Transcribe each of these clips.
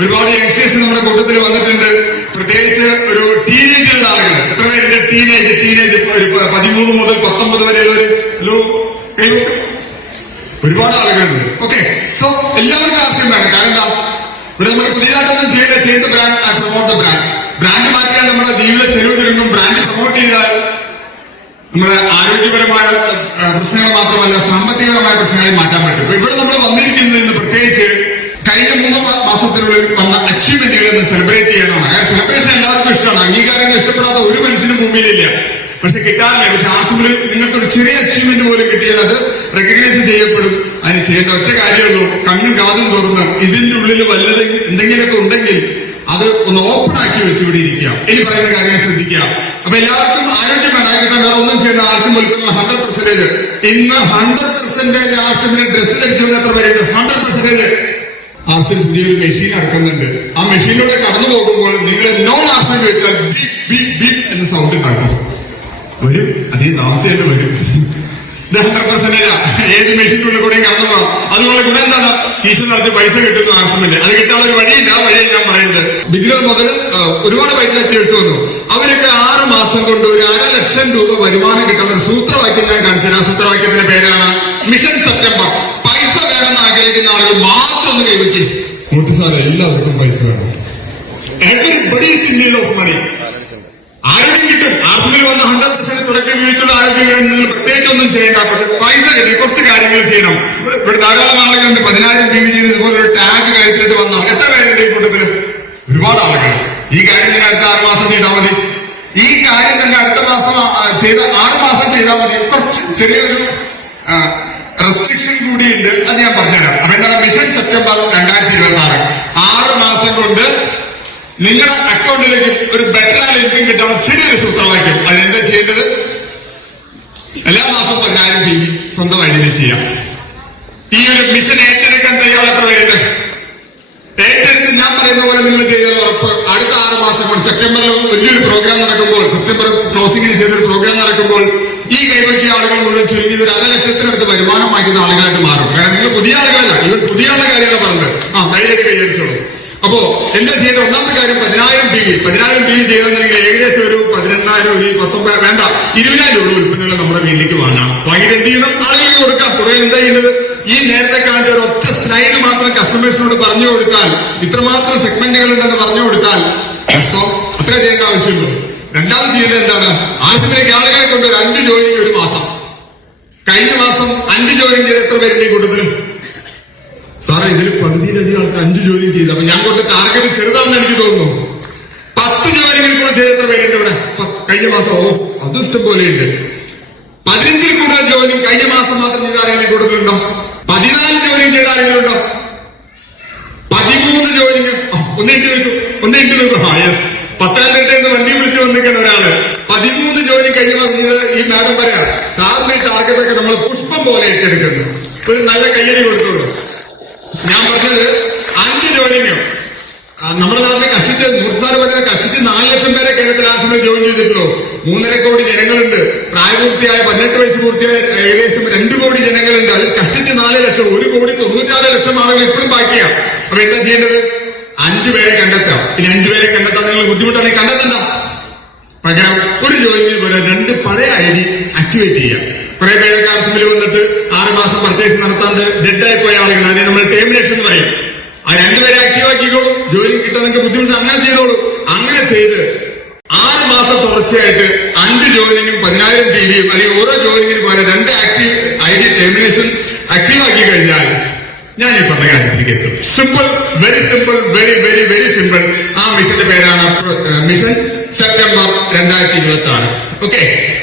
ഒരുപാട് യങ്സ്റ്റേഴ്സ് നമ്മുടെ കൂട്ടത്തിൽ വന്നിട്ടുണ്ട്. പ്രത്യേകിച്ച് ഒരു ടീനേജിലുള്ള ആളുകൾ. എത്ര പേരുടെ ടീനേജ് ഒരു 13 മുതൽ 19 വരെയുള്ള ഒരു ഒരുപാട് ആളുകളുണ്ട്. ഓക്കെ, സോ എല്ലാവർക്കും ആവശ്യം വേണം. കാരണം എന്താ, ഇവിടെ നമ്മൾ പുതിയതായിട്ടൊന്നും ചെയ്ത ബ്രാൻഡ് പ്രൊമോട്ട് ബ്രാൻഡ് മാറ്റിയാൽ നമ്മുടെ ജീവിത ചെലവ് ചുരുങ്ങും. ബ്രാൻഡ് പ്രൊമോട്ട് ചെയ്താൽ നമ്മുടെ ആരോഗ്യപരമായ പ്രശ്നങ്ങൾ മാത്രമല്ല സാമ്പത്തികപരമായ പ്രശ്നങ്ങളെ മാറ്റാൻ പറ്റും. ഇവിടെ നമ്മൾ വന്നിരിക്കുന്നതിന് പ്രത്യേകിച്ച് കഴിഞ്ഞ 3 മാസത്തിനുള്ളിൽ വന്ന അച്ചീവ്മെന്റുകൾ സെലിബ്രേറ്റ് ചെയ്യാനാണ്. കാരണം സെലിബ്രേഷൻ എല്ലാവർക്കും ഇഷ്ടമാണ്. അംഗീകാരങ്ങൾ ഇഷ്ടപ്പെടാത്ത ഒരു മനുഷ്യനും ഭൂമിയിലില്ല. പക്ഷെ കിട്ടാറില്ല. പക്ഷെ ആസിമിൽ നിങ്ങൾക്കൊരു ചെറിയ അച്ചീവ്മെന്റ് പോലും കിട്ടിയാൽ അത് റെക്കഗ്നൈസ് ചെയ്യപ്പെടും. അതിന് ചെയ്യേണ്ട ഒറ്റ കാര്യമുള്ളൂ, കണ്ണും കാതും തുറന്ന് ഇതിന്റെ ഉള്ളിൽ വല്ലത് എന്തെങ്കിലുമൊക്കെ ഉണ്ടെങ്കിൽ അത് ഒന്ന് ഓപ്പൺ ആക്കി വെച്ച് ഇവിടെ ഇരിക്കുക. ഇനി പറയുന്ന കാര്യങ്ങൾ ശ്രദ്ധിക്കുക. അപ്പൊ എല്ലാവർക്കും ആരോഗ്യം വേണം. വേറെ ഒന്നും ചെയ്യേണ്ട. ആർസിം വിൽക്കുന്ന 100%. ഇന്ന് 100% ആർസിമിന് ഡ്രസ്സ് ധരിച്ചു വന്ന എത്ര പേരുണ്ട്? 100%. ആർസിം പുതിയൊരു മെഷീൻ ഇറക്കുന്നുണ്ട്. ആ മെഷീനിലൂടെ കടന്നു പോകുമ്പോൾ നിങ്ങൾ നോൺ ആർസിം ചോദിച്ചാൽ ബീപ് ബീപ് ബീപ് എന്ന സൗണ്ട് ഉണ്ടാക്കും. വരും, അധികം താമസിയായിട്ട് വരും. 100% ഏത് മെഷീനുള്ളിൽ കൂടെയും കടന്നു പോകാം. അതുകൊണ്ട് ഗുണം എന്താണ്? ഫീസ് നടത്തി പൈസ കിട്ടുന്നു ആർസിമിന്റെ. അത് കിട്ടാനുള്ള ഒരു വഴിയുണ്ട്. ആ വഴി ഞാൻ പറയുന്നത്. ബിഗിനർ മുതൽ ഒരുപാട് വൈദ്യുതി വന്നു. അവരൊക്കെ 6 മാസം കൊണ്ട് ഒരു 1.5 ലക്ഷം രൂപ വരുമാനം കിട്ടുന്ന ഒരു സൂത്രവാക്യം ഞാൻ കാണിച്ചത്. ആ സൂത്രവാക്യത്തിന്റെ പേരാണ് മിഷൻ സെപ്റ്റംബർ. പൈസ വേണമെന്ന് ആഗ്രഹിക്കുന്ന ആളുകൾ മാത്രം ഒന്ന് കൈവയ്ക്കും. നോട്ട് സാറേ, എല്ലാവർക്കും പൈസ വേണം. Everybody is in need of money. ആരോഗ്യം കിട്ടും. ആർസിമിൽ വന്ന 100% തുടക്കം ഉപയോഗിച്ചുള്ള ആരോഗ്യം നിങ്ങൾ പ്രത്യേകിച്ച് ഒന്നും ചെയ്യേണ്ട. പക്ഷെ പൈസ കിട്ടി കുറച്ച് കാര്യങ്ങൾ ചെയ്യണം. ഇവിടെ ധാരാളം ആളുകളുണ്ട് 10,000 PV ചെയ്ത് ഇതുപോലെ ഒരു ടാഗ് കയറ്റിട്ട് വന്നാൽ എത്ര പേരുണ്ട് ഈ കൂട്ടത്തിൽ? ഒരുപാട് ആളുകൾ. ഈ കാര്യം തന്നെ അടുത്ത 6 മാസം ചെയ്താൽ മതി. ഈ കാര്യം തന്നെ അടുത്ത മാസം 6 മാസം ചെയ്താൽ മതി. കുറച്ച് ചെറിയൊരു റെസ്ട്രിക്ഷൻ കൂടിയുണ്ട്. അത് ഞാൻ പറഞ്ഞുതരാം. അപ്പൊ എന്താണ് മിഷൻ സെപ്റ്റംബർ 2026? 6 മാസം കൊണ്ട് നിങ്ങളുടെ അക്കൗണ്ടിലേക്ക് ഒരു ബെറ്റർ ഇൻകം കിട്ടാനുള്ള ചെറിയൊരു സൂത്രവാക്യം. അതിനെന്താ ചെയ്യേണ്ടത്? എല്ലാ മാസവും 10,000 PV സ്വന്തമായിട്ട് ചെയ്യാം. ഈ ഒരു മിഷൻ ഏറ്റെടുക്കാൻ തയ്യാറുള്ള എത്ര പേരുണ്ട്? ഏറ്റെടുത്ത് ഞാൻ പറയുന്ന പോലെ നിങ്ങൾ ചെയ്താൽ ഉറപ്പ് അടുത്ത 6 മാസം കൊണ്ട് സെപ്റ്റംബറിൽ വലിയൊരു പ്രോഗ്രാം നടക്കുമ്പോൾ, സെപ്റ്റംബർ ക്ലോസിംഗിന് ചെയ്തൊരു പ്രോഗ്രാം നടക്കുമ്പോൾ ഈ കൈവയ്ക്കിയ ആളുകൾ മുഴുവൻ ചുരുങ്ങി ഒരു 1.5 ലക്ഷത്തിനടുത്ത് വരുമാനം വാങ്ങിക്കുന്ന ആളുകളായിട്ട് മാറും. കാരണം നിങ്ങൾ പുതിയ ആളുകളല്ല, ഇവർ പുതിയ ആളുടെ കാര്യമാണ് പറഞ്ഞത്. ധൈര്യമായിട്ട് കൈയടിച്ചോളൂ. അപ്പോ എന്താ ചെയ്യേണ്ടത്? ഒന്നാമത്തെ കാര്യം 10,000 PV ചെയ്യണമെന്നുണ്ടെങ്കിൽ ഏകദേശം ഒരു 18,000 ഒരു 19 വേണ്ട 20,000 ഉള്ള ഉൽപ്പന്നങ്ങൾ നമ്മുടെ വീട്ടിലേക്ക് വാങ്ങാം. വാങ്ങിയിട്ട് എന്ത് ചെയ്യണം? ആളുകൾക്ക് കൊടുക്കാം. തുടങ്ങി എന്താ ചെയ്യുന്നത്? ഈ നേരത്തെ കാണിച്ച ഒരു ഒറ്റ സ്ലൈഡ് മാത്രം കസ്റ്റമേഴ്സിനോട് പറഞ്ഞു കൊടുത്താൽ, ഇത്രമാത്രം സെഗ്മെന്റുകൾ ഉണ്ടെന്ന് പറഞ്ഞു കൊടുത്താൽ അത്ര ചെയ്യേണ്ട ആവശ്യമുള്ളൂ. രണ്ടാമത് ചെയ്യേണ്ടത് എന്താണ്? ആവശ്യത്തിലേക്ക് ആളുകളെ കൊണ്ട് ഒരു 5 ജോയിനിങ് ഒരു മാസം. കഴിഞ്ഞ മാസം 5 ജോയിനിങ് ചെയ്ത് എത്ര പേരുടെ കൂട്ടത്തിൽ? സാറേ, ഇതിൽ പകുതിയിലധികം ആൾക്കാർ 5 ജോലിയും ചെയ്തു. അപ്പൊ ഞാൻ കൊടുത്ത ടാർഗറ്റ് ചെറുതാണെന്ന് എനിക്ക് തോന്നുന്നു. 10 ജോലികൾ കൂടെ ചെയ്ത എത്ര പേരുണ്ട് ഇവിടെ കഴിഞ്ഞ മാസം? അതും ഇഷ്ടം പോലെയുണ്ട്. 15 കൂടുതൽ ജോലി കഴിഞ്ഞ മാസം മാത്രം ചെയ്ത ആരെങ്കിലും കൂടുതലുണ്ടോ? 14 ജോലി ചെയ്ത ആരെങ്കിലും ഉണ്ടോ? 13 ജോലി. ഒന്ന് ഇട്ട് നിൽക്കും. യെസ്, പത്തനംതിട്ടയിൽ നിന്ന് വണ്ടി വിളിച്ച് വന്നിരിക്കുന്ന ഒരാള് 13 ജോലി കഴിഞ്ഞ മാസം ചെയ്ത് ഈ മാഡം പറയാം. സാറിന്റെ ടാർഗറ്റൊക്കെ നമ്മൾ പുഷ്പം പോലെ ഏറ്റെടുക്കുന്നു. ഒരു നല്ല കയ്യടി കൊടുത്തോളൂ. ഞാൻ പറഞ്ഞത് 5 ജോലിയോ നമ്മുടെ നാട്ടിലെ കഷ്ടിച്ച് സാറ് പറഞ്ഞത് കഷ്ടിച്ച് 4 ലക്ഷം പേരെ കേരളത്തിൽ ആശ്രമം ജോയിൻ ചെയ്തിട്ടുള്ളൂ. 3.5 കോടി ജനങ്ങളുണ്ട്. പ്രായപൂർത്തിയായ 18 വയസ്സ് പൂർത്തിയായ ഏകദേശം 2 കോടി ജനങ്ങളുണ്ട്. അതിൽ കഷ്ടിച്ച് 4 ലക്ഷം, 1,96 ലക്ഷം ആളുകൾ ഇപ്പോഴും ബാക്കിയാണ്. അപ്പൊ എന്താ ചെയ്യേണ്ടത്? 5 പേരെ കണ്ടെത്താം. ഇനി 5 പേരെ കണ്ടെത്താൻ നിങ്ങൾ ബുദ്ധിമുട്ടാണെങ്കിൽ കണ്ടെത്തണ്ട. പകരം ഒരു ജോയിനിൽ പോലെ 2 പഴയ ID ആക്ടിവേറ്റ് ചെയ്യാം. കുറെ പേരൊക്കെ ആർസിമിൽ വന്നിട്ട് 6 മാസം പർച്ചേസ് നടത്താണ്ട് ഡെഡായി പോയ ആളുകൾ, അതിനെ നമ്മൾ ടെർമിനേഷൻ എന്ന് പറയും. ആ 2 പേരെ ആക്റ്റീവ് ആക്കിക്കോളൂ. ജോലി കിട്ടാൻ നിങ്ങൾക്ക് ബുദ്ധിമുട്ട് അങ്ങനെ ചെയ്തോളൂ. അങ്ങനെ ചെയ്ത് 6 മാസം തുടർച്ചയായിട്ട് 5 ജോയിനിങ്ങും 10,000 PV അല്ലെങ്കിൽ ഓരോ ജോയിനിങ്ങിന് പോലെ 2 ആക്റ്റീവ് ID ടെർമിനേഷൻ ആക്റ്റീവ് ആക്കി കഴിഞ്ഞാൽ ഞാൻ ഈ പറഞ്ഞ കാര്യത്തിലേക്ക് എത്തും. Simple, very simple, very very very simple. ആ മിഷന്റെ പേരാണ് മിഷൻ സെപ്റ്റംബർ 2026. ഓക്കെ,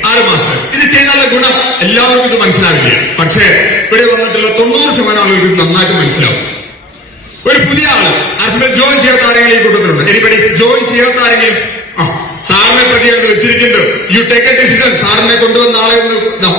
6 മാസം ഇത് ചെയ്താലുള്ള ഗുണം എല്ലാവർക്കും ഇത് മനസ്സിലാവില്ല. പക്ഷേ ഇവിടെ വന്നിട്ടുള്ള 90% ആളുകൾക്ക് ഇത് നന്നായിട്ട് മനസ്സിലാവും. ഒരു പുതിയ ആള് ആർസിമിൽ ജോയിൻ ചെയ്യാത്ത ആരെങ്കിലും ഈ കൂട്ടത്തിലുണ്ട്? എനിപ്പടി ജോയിൻ ചെയ്യാത്ത ആരെങ്കിലും? സാറിനെ പ്രതി എടുത്ത് വെച്ചിരിക്കുന്നത്. You take A decision. സാറിനെ കൊണ്ടുവന്ന ആളെ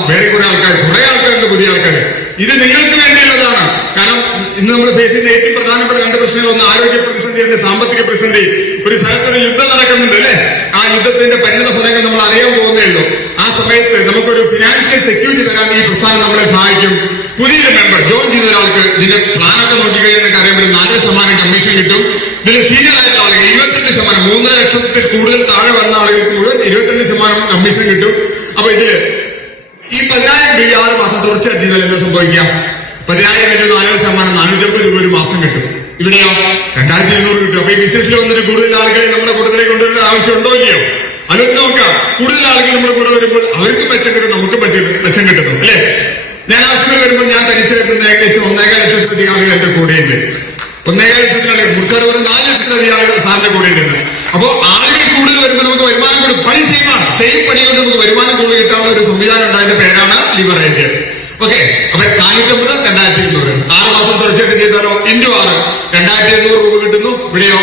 വേറെ കുറെ ആൾക്കാരുണ്ട്, പുതിയ ആൾക്കാർ. ഇത് നിങ്ങൾക്ക് വേണ്ടിയുള്ളതാണ്. കാരണം ഇന്ന് നമ്മൾ ഫേസ് ചെയ്യുന്ന ഏറ്റവും പ്രധാനപ്പെട്ട 2 പ്രശ്നങ്ങൾ, ഒന്ന് ആരോഗ്യ പ്രതിസന്ധി, സാമ്പത്തിക പ്രതിസന്ധി. ഒരു സ്ഥലത്തൊരു യുദ്ധം നടക്കുന്നുണ്ട് അല്ലെ? ആ യുദ്ധത്തിന്റെ പരിണത ഫലങ്ങൾ നമ്മൾ അറിയാൻ പോകുന്നേ ഉള്ളൂ. ആ സമയത്ത് നമുക്കൊരു ഫിനാൻഷ്യൽ സെക്യൂരിറ്റി തരാൻ ഈ പ്രസ്ഥാനം നമ്മളെ സഹായിക്കും. പുതിയൊരു മെമ്പർ ജോയിൻ ചെയ്ത ഒരാൾക്ക് ഇതിന്റെ പ്ലാനൊക്കെ നോക്കിക്കഴിഞ്ഞാൽ നിങ്ങൾക്ക് അറിയാൻ പറ്റും 4% കമ്മീഷൻ കിട്ടും. ഇതിൽ സീനിയർ ആയിട്ടുള്ള ആളുകൾ 22%, 3 ലക്ഷത്തിൽ കൂടുതൽ താഴെ വന്ന ആളുകൾക്ക് മുഴുവൻ 22% കമ്മീഷൻ കിട്ടും. അപ്പൊ ഇതില് ഈ 10,000 രൂപ 6 മാസം തുടർച്ചയായിട്ട് ചെയ്താൽ എന്താ സംഭവിക്കുക? 10,000 രൂപ 4% 450 രൂപ ഒരു മാസം കിട്ടും. ഇവിടെയോ 2,200 കിട്ടും. അപ്പൊ ഈ ബിസിനസ്സിൽ വന്നിട്ട് കൂടുതൽ ആളുകളെ നമ്മുടെ കൂട്ടത്തിലേക്ക് കൊണ്ടുവരേണ്ട ആവശ്യമുണ്ടോ ഇല്ലയോ? ആലോചിച്ച് നോക്കാം. കൂടുതൽ ആളുകൾ നമ്മുടെ കൂടെ വരുമ്പോൾ അവർക്ക് മെച്ചം കിട്ടും, നമുക്ക് മെച്ചം കിട്ടുന്നു അല്ലെ? ഞാൻ ആശുപത്രി വരുമ്പോൾ ഞാൻ തനിച്ച് വരുന്നത് ഏകദേശം 1.5 ലക്ഷത്തിലധികം ആളുകൾ എന്റെ കൂടെയുണ്ട്. 1.5 ലക്ഷത്തിലധികം മുർസാർ പറഞ്ഞ 4 ലക്ഷത്തിലധികം ആളുകൾ സാറിന്റെ കൂടെയുണ്ട്. അപ്പോ ആളുകൾ കൂടുതൽ വരുമ്പോൾ നമുക്ക് വരുമാനം കൂടും. പണി സെയിം പണി കൊണ്ട് നമുക്ക് വരുമാനം കൂടുതൽ കിട്ടാനുള്ള ഒരു സംവിധാനം ഉണ്ടായതിന്റെ പേരാണ് ലിവറേജ്. ഓക്കെ, അപ്പൊ 450, 2,200 6 മാസം തുടർച്ചയായിട്ട് ചെയ്താലോ ഇൻറ്റു 6 2,200 രൂപ കിട്ടുന്നു. ഇവിടെയോ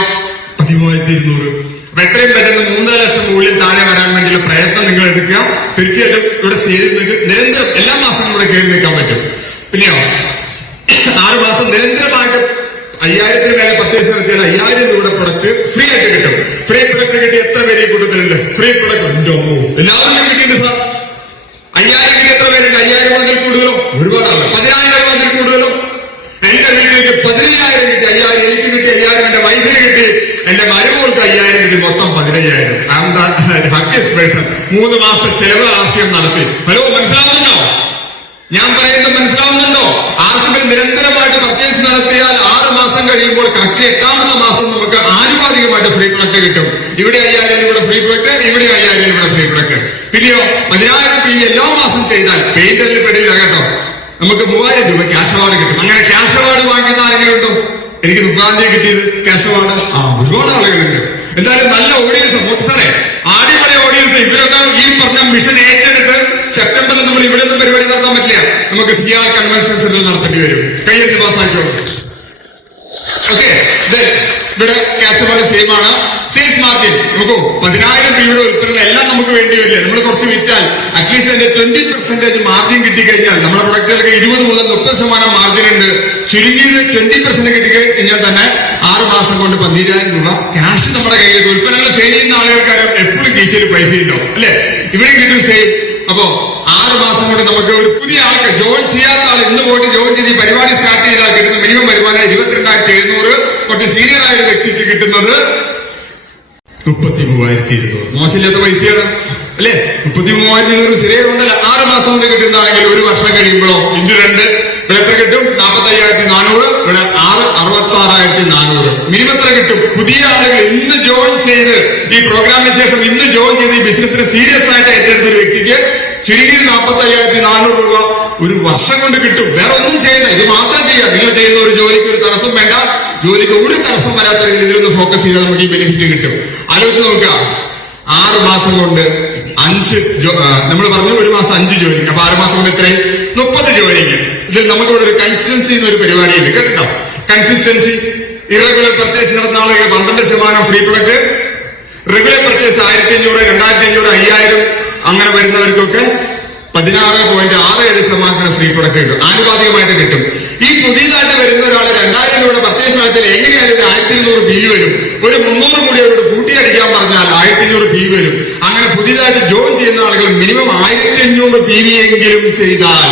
13,200. അപ്പൊ എത്രയും പെട്ടെന്ന് 3 ലക്ഷം മൂല്യം താഴെ വരാൻ വേണ്ടിയുള്ള പ്രയത്നം നിങ്ങൾ എടുക്കുക. തീർച്ചയായിട്ടും ഇവിടെ സ്റ്റേജിൽ നിങ്ങൾക്ക് നിരന്തരം എല്ലാ മാസവും ഇവിടെ കയറി നിൽക്കാൻ പറ്റും. പിന്നെയോ 6 മാസം നിരന്തരമായിട്ട് 5,000 മേലെ പർച്ചേസ് നടത്തിയാൽ 5,000 രൂപയുടെ പ്രൊഡക്റ്റ് ഫ്രീ ആയിട്ട് കിട്ടും. ഫ്രീ പ്രൊഡക്റ്റ് കിട്ടി എത്ര പേര് ഈ കൂട്ടത്തിലുണ്ട്? ഫ്രീ പ്രൊഡക്റ്റ് ഉണ്ടോ? എല്ലാവരും കിട്ടിയിട്ടുണ്ട് സാർ. 5,000 കിട്ടി എത്ര പേരുണ്ട്? 5,000 അതിൽ കൂടുതലോ? ഒരുപാടാണ്. 10,000 അതിൽ കൂടുതലോ? എനിക്ക് 15,000 കിട്ടി. 5,000 എനിക്ക് കിട്ടി, 5,000 എന്റെ വൈഫിന് കിട്ടി, എന്റെ മരുമകൾക്ക് 5,000 കിട്ടി, മൊത്തം 15,000. ഹാപ്പിയസ്റ്റ് പേഴ്സൺ 3 മാസം ചെലവ് ആശയം നടത്തി. ഹലോ, മനസ്സിലാവുന്നുണ്ടോ? ഞാൻ പറയുന്നത് മനസ്സിലാവുന്നുണ്ടോ? ആർക്കെങ്കിലും നിരന്തരമായിട്ട് പർച്ചേസ് നടത്തിയാൽ 6 മാസം കഴിയുമ്പോൾ കറക്റ്റ് 8ാമത്തെ മാസം നമുക്ക് ആനുപാതികമായിട്ട് ഫ്രീ പ്രൊഡക്റ്റ് കിട്ടും. ഇവിടെ 5,000 രൂപയുടെ ഫ്രീ പ്രൊഡക്റ്റ്, ഇവിടെ 5,000 രൂപയുടെ ഫ്രീ പ്രൊഡക്റ്റ്. പിന്നെയോ 10,000 രൂപ എല്ലാ മാസം ചെയ്താൽ പെയിന്ററിൽ പെടില്ല കേട്ടോ, നമുക്ക് 3,000 രൂപ ക്യാഷ് അവാർഡ് കിട്ടും. അങ്ങനെ ക്യാഷ് അവാർഡ് വാങ്ങിക്കുന്ന ആരെങ്കിലും ഉണ്ടോ? എനിക്ക് 30-ാം തീയതി കിട്ടിയത് ക്യാഷ് അവാർഡ്. ഒരുപാട് ആളുകളുണ്ട്. എന്തായാലും നല്ല ഓഡിയൻസ് സാറേ, അടിപൊളി ഓഡിയൻസ്. ഇവരൊക്കെ ഈ പറഞ്ഞ മിഷൻ ഏറ്റെടുത്ത് സെപ്റ്റംബറിൽ നമ്മൾ ഇവിടെ ഒന്നും പരിപാടി നടത്താൻ പറ്റില്ല. നമുക്ക് സിയാർ കൺവെൻഷൻ സെന്ററിൽ നടത്തേണ്ടി വരും. കയ്യെത്തി പാസ്സാക്കിയോളൂ. ഓക്കെ, ഇവിടെ ക്യാഷ് അവാർഡ് സെയിം ആണ്. സെയിൽസ് മാർജിൻ നമുക്ക് 10,000 രൂപയുടെ ഉൽപ്പന്നം എല്ലാം നമുക്ക് വേണ്ടി വരില്ല. നമ്മൾ കുറച്ച് വിറ്റാൽ അറ്റ്ലീസ്റ്റ് അതിന്റെ 20% മാർജിൻ കിട്ടിക്കഴിഞ്ഞാൽ നമ്മുടെ പ്രൊഡക്റ്റുകൾക്ക് 20 മുതൽ 30% മാർജിൻ ഉണ്ട്. ചുരുങ്ങിയത് 20% കിട്ടിക്കഴിഞ്ഞാൽ തന്നെ 6 മാസം കൊണ്ട് 12,000 രൂപ ക്യാഷ് നമ്മുടെ കയ്യിൽ. ഉൽപ്പന്നങ്ങൾ സെയിൽ ചെയ്യുന്ന ആളുകൾക്കാരും എപ്പോഴും കീശയിൽ പൈസ ഉണ്ടാവും അല്ലെ? ഇവിടെ കിട്ടും സെയിം. അപ്പോ 6 മാസം കൊണ്ട് നമുക്ക് ഒരു പുതിയ ആൾക്ക് ജോയിൻ ചെയ്യാത്ത ആൾ ഇന്ന് പോയിട്ട് ജോയിൻ ചെയ്ത് ഈ പരിപാടി സ്റ്റാർട്ട് ചെയ്താൽ കിട്ടുന്ന മിനിമം വരുമാനം 22,700. കുറച്ച് സീനിയർ ആയ വ്യക്തിക്ക് കിട്ടുന്നത് 33,200. മോശമില്ലാത്ത പൈസയാണ് അല്ലെ? 33,200 ശരിയായിട്ടുണ്ടല്ലോ. 6 മാസം കൊണ്ട് കിട്ടുന്നതാണെങ്കിൽ 1 വർഷം കഴിയുമ്പോഴോ ഇൻറ്റു 2 ഇവിടെ എത്ര കിട്ടും? 45,400. ഇവിടെ 66,400. മിനിമം എത്ര കിട്ടും? പുതിയ ആളുകൾ ഇന്ന് ജോയിൻ ചെയ്ത് ഈ പ്രോഗ്രാമിന് ശേഷം ഇന്ന് ജോയിൻ ചെയ്ത് ഈ ബിസിനസ്സിന് സീരിയസ് ആയിട്ട് ഏറ്റെടുത്ത ഒരു വ്യക്തിക്ക് ചുരുങ്ങിയത് 45,400 രൂപ 1 വർഷം കൊണ്ട് കിട്ടും. വേറെ ഒന്നും ചെയ്യണ്ട, ഇത് മാത്രം ചെയ്യാം. നിങ്ങൾ ചെയ്യുന്ന ഒരു ജോലിക്ക് ഒരു തടസ്സം വേണ്ട. ജോലിക്ക് ഒരു തടസ്സം വരാത്ത രീതിയിൽ ഇതിലൊന്ന് ഫോക്കസ് ചെയ്താൽ നമുക്ക് ഈ ബെനിഫിറ്റ് കിട്ടും. ആലോചിച്ച് നോക്കുക. 6 മാസം കൊണ്ട് 5 നമ്മൾ പറഞ്ഞു 1 മാസം 5 ജോലിക്ക്. അപ്പൊ 6 മാസം കൊണ്ട് എത്രയും 30 ജോലിക്ക്. ഇതിൽ നമുക്കിവിടെ ഒരു കൺസിസ്റ്റൻസി എന്നൊരു പരിപാടിയുണ്ട് കേട്ടോ. കൺസിസ്റ്റൻസി. ഇറഗുലർ പർച്ചേസ് നടത്തുന്ന ആളുകൾ 12% ഫ്രീ പ്രൊഡക്റ്റ്. റെഗുലർ പർച്ചേസ് 1,500, 2,500, 5,000 അങ്ങനെ വരുന്നവർക്കൊക്കെ 16.67% ഫ്രീ പ്രൊഡക്റ്റ് കിട്ടും. ആനുപാതികമായിട്ട് കിട്ടും. ഈ പുതിയതായിട്ട് വരുന്ന ഒരാൾ 2,000 രൂപയുടെ പർച്ചേസ് നടത്തിയാൽ എങ്ങനെയായാലും 1,200 PV വരും. ഒരു 300 കൂടി അവരോട് കൂട്ടിയടിക്കാൻ പറഞ്ഞാൽ 1,200 PV വരും. അങ്ങനെ പുതിയതായിട്ട് ജോയിൻ ചെയ്യുന്ന ആളുകൾ മിനിമം 1,500 PV എങ്കിലും ചെയ്താൽ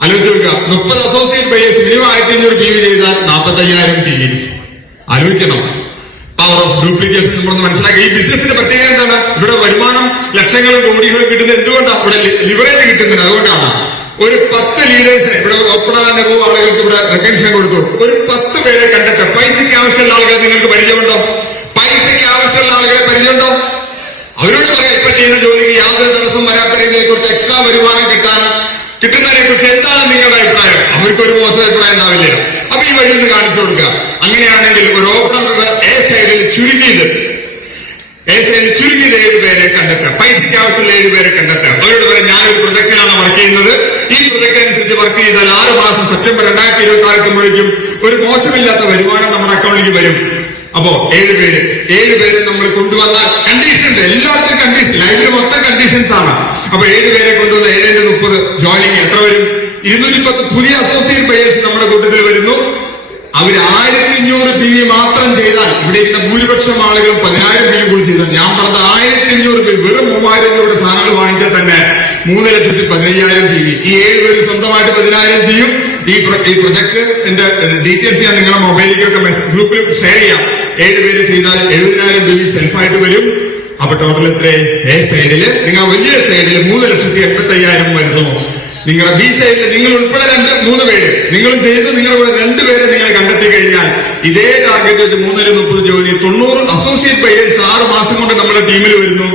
ആലോചിച്ച് നോക്കുക. 30 അസോസിയേറ്റ് ബയേഴ്സ് മിനിമം 1,500 PV ചെയ്താൽ 45,000 PV. ആലോചിക്കണം. പവർ ഓഫ് ഡ്യൂപ്ലിക്കേഷൻ നമ്മളൊന്ന് മനസ്സിലാക്കി. ഈ ബിസിനസിന്റെ പ്രത്യേകത എന്താണ്? ഇവിടെ വരുമാനം ലക്ഷങ്ങളും കോടികളും കിട്ടുന്നത് എന്തുകൊണ്ടാണ്? ഇവിടെ ലിവറേജ് കിട്ടുന്നത് അതുകൊണ്ടാണ്. ഒരു 10 ലീഡേഴ്സിനെ ഇവിടെ ഓപ്പണാകാൻ ആളുകൾക്ക് ഇവിടെ റെക്കഗ്നിഷൻ കൊടുത്തു. ഒരു 10 പേരെ കണ്ടെത്തുക. പൈസയ്ക്ക് ആവശ്യമുള്ള ആളുകൾ നിങ്ങൾക്ക് പരിചയമുണ്ടോ? പൈസയ്ക്ക് ആവശ്യമുള്ള ആളുകളെ പരിചയമുണ്ടോ? അവരോട് പറയാം, ഇപ്പൊ ചെയ്യുന്ന ജോലിക്ക് യാതൊരു തടസ്സം വരാത്ത രീതിയിൽ കുറച്ച് എക്സ്ട്രാ വരുമാനം കിട്ടുന്നതിനെ കുറിച്ച് എന്താണ് നിങ്ങളുടെ അഭിപ്രായം? അവർക്കൊരു മോശം അഭിപ്രായം ഉണ്ടാവില്ല. അപ്പൊ ഈ വഴി ഒന്ന് കാണിച്ചു കൊടുക്കുക. അങ്ങനെയാണെങ്കിൽ ഒരു ഓപ്പണറുടെ എ സൈഡിൽ ചുരുങ്ങിയത് 7 പേരെ കണ്ടെത്തുക. പൈസയ്ക്ക് ആവശ്യമുള്ള 7 പേരെ കണ്ടെത്തുക. അവരോട് പറയാം, ഞാനൊരു പ്രൊജക്റ്റിലാണ് വർക്ക് ചെയ്യുന്നത്. ഈ പ്രൊജക്ട് അനുസരിച്ച് വർക്ക് ചെയ്താൽ 6 മാസം സെപ്റ്റംബർ 2026 എത്തുമ്പോഴേക്കും ഒരു മോശമില്ലാത്ത വരുമാനം നമ്മുടെ അക്കൗണ്ടിലേക്ക് വരും. അപ്പോ 7 പേര് നമ്മൾ കൊണ്ടുവന്നാൽ കണ്ടീഷൻ ഉണ്ട്. എല്ലാവർക്കും കണ്ടീഷൻ, ലൈഫിൽ മൊത്തം കണ്ടീഷൻസ് ആണ്. അപ്പൊ 7 പേരെ കൊണ്ടുവന്ന 7 30 ജോയിനിങ് എത്ര വരും? 210 പുതിയ അസോസിയേറ്റ് ബയേഴ്സ് നമ്മുടെ കൂട്ടത്തിൽ വരുന്നു. അവർ 1500 PV മാത്രം ചെയ്താൽ, ഇവിടെ ഇരിക്കുന്ന ഭൂരിപക്ഷം ആളുകൾ 10,000 PV കൂടി ചെയ്താൽ, ഞാൻ പറഞ്ഞ 1500 PV, വെറും 3000 രൂപയുടെ സാധനങ്ങൾ വാങ്ങിച്ചാൽ തന്നെ 3,15,000 PV. ഈ 7 പേര് സ്വന്തമായിട്ട് 10,000 ചെയ്യും. ഈ പ്രൊജക്ട് എന്റെ ഡീറ്റെയിൽസ് ഞാൻ നിങ്ങളുടെ മൊബൈലിലേക്കൊക്കെ ഗ്രൂപ്പിൽ ഷെയർ ചെയ്യാം. 7 പേര് ചെയ്താൽ 70,000 PV സെൽഫായിട്ട് വരും. അപ്പൊ ടോട്ടൽ എത്ര? എ സൈഡില്, നിങ്ങൾ വലിയ സൈഡില് 3,85,000 വരുന്നു. നിങ്ങളുടെ ബി സൈഡിൽ നിങ്ങൾ ഉൾപ്പെടെ 3 പേര് നിങ്ങളും ചെയ്ത് നിങ്ങളുടെ കൂടെ 2 പേരെ നിങ്ങൾ കണ്ടെത്തി കഴിഞ്ഞാൽ ഇതേ ടാർഗറ്റ് വെച്ച് 330 ജോലി 90 അസോസിയേറ്റ് ബയേഴ്സ് 6 മാസം കൊണ്ട് നമ്മുടെ ടീമിൽ വരുന്നു.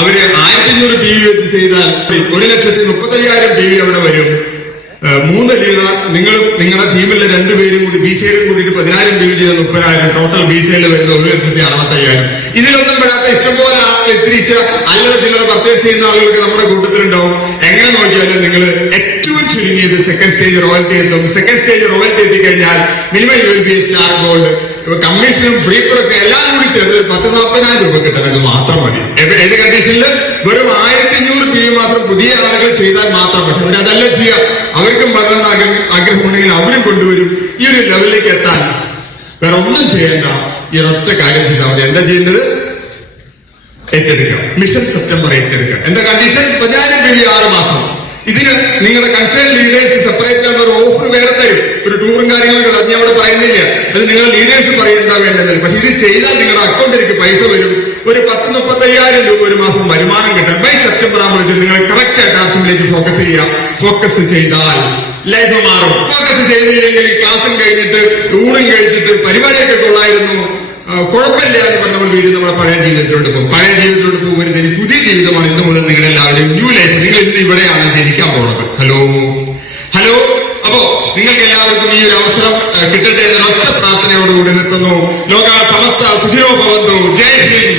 അവര് 1500 PV വെച്ച് ചെയ്താൽ 1,35,000 PV അവിടെ വരും. 3 ലീഡർ നിങ്ങളും നിങ്ങളുടെ ടീമിലെ 2 പേരും കൂടി ബി സൈഡിൽ കൂടിയിട്ട് 10,000 PV ചെയ്ത 30,000. ടോട്ടൽ ബി സൈഡിൽ വരുന്നത് 1,65,000. ഇതിലൊന്നും പെടാത്ത ഇഷ്ടംപോലെ ആളുകൾ ഇത്തിരിച്ച അല്ലറ ചില്ലറ പർച്ചേസ് ചെയ്യുന്ന ആളുകൾക്ക് നമ്മുടെ കൂട്ടത്തിലുണ്ടാവും. എങ്ങനെ നോക്കിയാലും നിങ്ങൾ ഏറ്റവും ചുരുങ്ങിയത് സെക്കൻഡ് സ്റ്റേജ് റോയൽറ്റി എത്തും. സെക്കൻഡ് സ്റ്റേജ് റോയൽറ്റി എത്തിക്കഴിഞ്ഞാൽ minimum U B star gold, കമ്മീഷനും ഫ്രീപ്പറൊക്കെ എല്ലാം കൂടി ചേർത്ത് 10,40,000 രൂപ കിട്ടുന്നത് മാത്രം മതി. ഏത് കണ്ടീഷനിൽ? വെറും 1500 PV മാത്രം പുതിയ ആളുകൾ ചെയ്താൽ മാത്രം. പക്ഷെ അവരതല്ല ചെയ്യുക. അവർക്കും വളർന്ന ആഗ്രഹമുണ്ടെങ്കിൽ അവരും കൊണ്ടുവരും. ഈ ഒരു ലെവലിലേക്ക് എത്താൻ വേറെ ഒന്നും ചെയ്യേണ്ട, ഈ ഒറ്റ കാര്യം ചെയ്താൽ മതി. എന്താ ചെയ്യേണ്ടത്? ഏറ്റെടുക്കുക. മിഷൻ സെപ്റ്റംബർ ഏറ്റെടുക്കുക. എന്താ കണ്ടീഷൻ? 10,000 PV 6 മാസം. ഇതിന് നിങ്ങളുടെ കൺസേൺ ലീഡേഴ്സ് സെപ്പറേറ്റ് ആയിട്ടുള്ള ഒരു ഓഫർ വേറെ തരും. ഒരു ടൂറും കാര്യങ്ങളൊക്കെ അത് ഞാൻ അവിടെ പറയുന്നില്ല. അത് നിങ്ങളുടെ ലീഡേഴ്സ് പറയുന്നതാ വേണ്ടത്. പക്ഷെ ഇത് ചെയ്താൽ നിങ്ങളുടെ അക്കൗണ്ടിലേക്ക് പൈസ വരും. ഒരു 10,35,000 രൂപ ഒരു മാസം വരുമാനം കിട്ടും. ബൈ സെപ്റ്റംബർ ആകുമ്പോഴേക്കും നിങ്ങൾ കറക്റ്റ് ആയിട്ട് ആവശ്യത്തിലേക്ക് ഫോക്കസ് ചെയ്യുക. ഫോക്കസ് ചെയ്താൽ ലൈഫ് മാറും. ഫോക്കസ് ചെയ്തില്ലെങ്കിൽ ക്ലാസും കഴിഞ്ഞിട്ട് ഊണും കഴിച്ചിട്ട് പരിപാടിയൊക്കെ കൊള്ളായിരുന്നു, കുഴപ്പമില്ല എന്ന് പറഞ്ഞ നമ്മൾ വീട് നമ്മുടെ പഴയ ജീവിതത്തിലോട്ട് പോകും. പഴയ ജീവിതത്തിലോട്ട് പോകുന്നത് പുതിയ ജീവിതമാണ്. ഇന്ന് മുതൽ നിങ്ങൾ എല്ലാവരും ന്യൂ ലൈഫ്. നിങ്ങൾ ഇന്ന് ഇവിടെയാണ് ജനിക്കാൻ പോകുന്നത്. ഹലോ. അപ്പോ നിങ്ങൾക്ക് എല്ലാവർക്കും ഈ ഒരു അവസരം കിട്ടട്ടെ എന്നൊറ്റ പ്രാർത്ഥനയോടുകൂടി നിർത്തുന്നു. ലോക സമസ്ത സുഖിനോ ഭവന്തു. ജയ് ഹിന്ദ്.